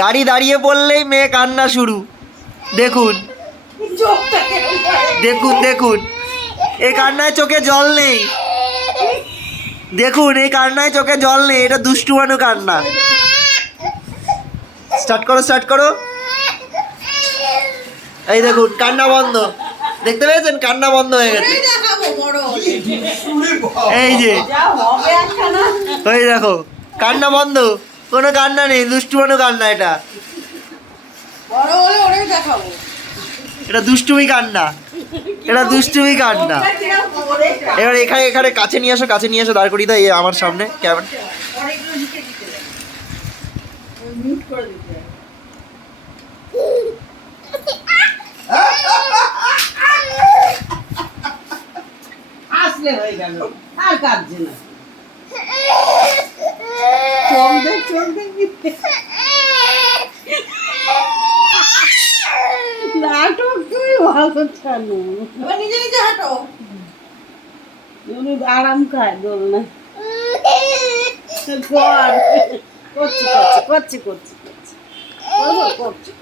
গাড়ি দাঁড়িয়ে পড়লেই মেয়ে কান্না শুরু। দেখুন দেখুন দেখুন, এই কান্নায় চোখে জল নেই। দেখুন এই কান্নায় চোখে জল নেই, এটা দুষ্টু মানু কান্না। স্টার্ট করো, স্টার্ট করো। এই দেখুন কান্না বন্ধ, দেখতে পেয়েছেন কান্না বন্ধ হয়ে গেছে। এই যে ওই দেখো কান্না বন্ধ, কোনো কান্না নেই, দুষ্টু মানু কান্না। এটা দুষ্টুমি কান্না, এটা দুষ্টুমি কান্না। এবার এখানে এখানে কাছে নিয়ে আসো, কাছে নিয়ে আসো, দাঁড় করিয়ে দাও এই আমার সামনে ক্যামেরা। আসলে হয়ে গেল, আর কাঁদছে না। চোখ দেখ, চোখ দেখ, নাটক তুই ভালো ছানো। নিজে নিজে হাঁটো, আরাম খায় দোল না। করছি করছি করছি করছি করছি করছি।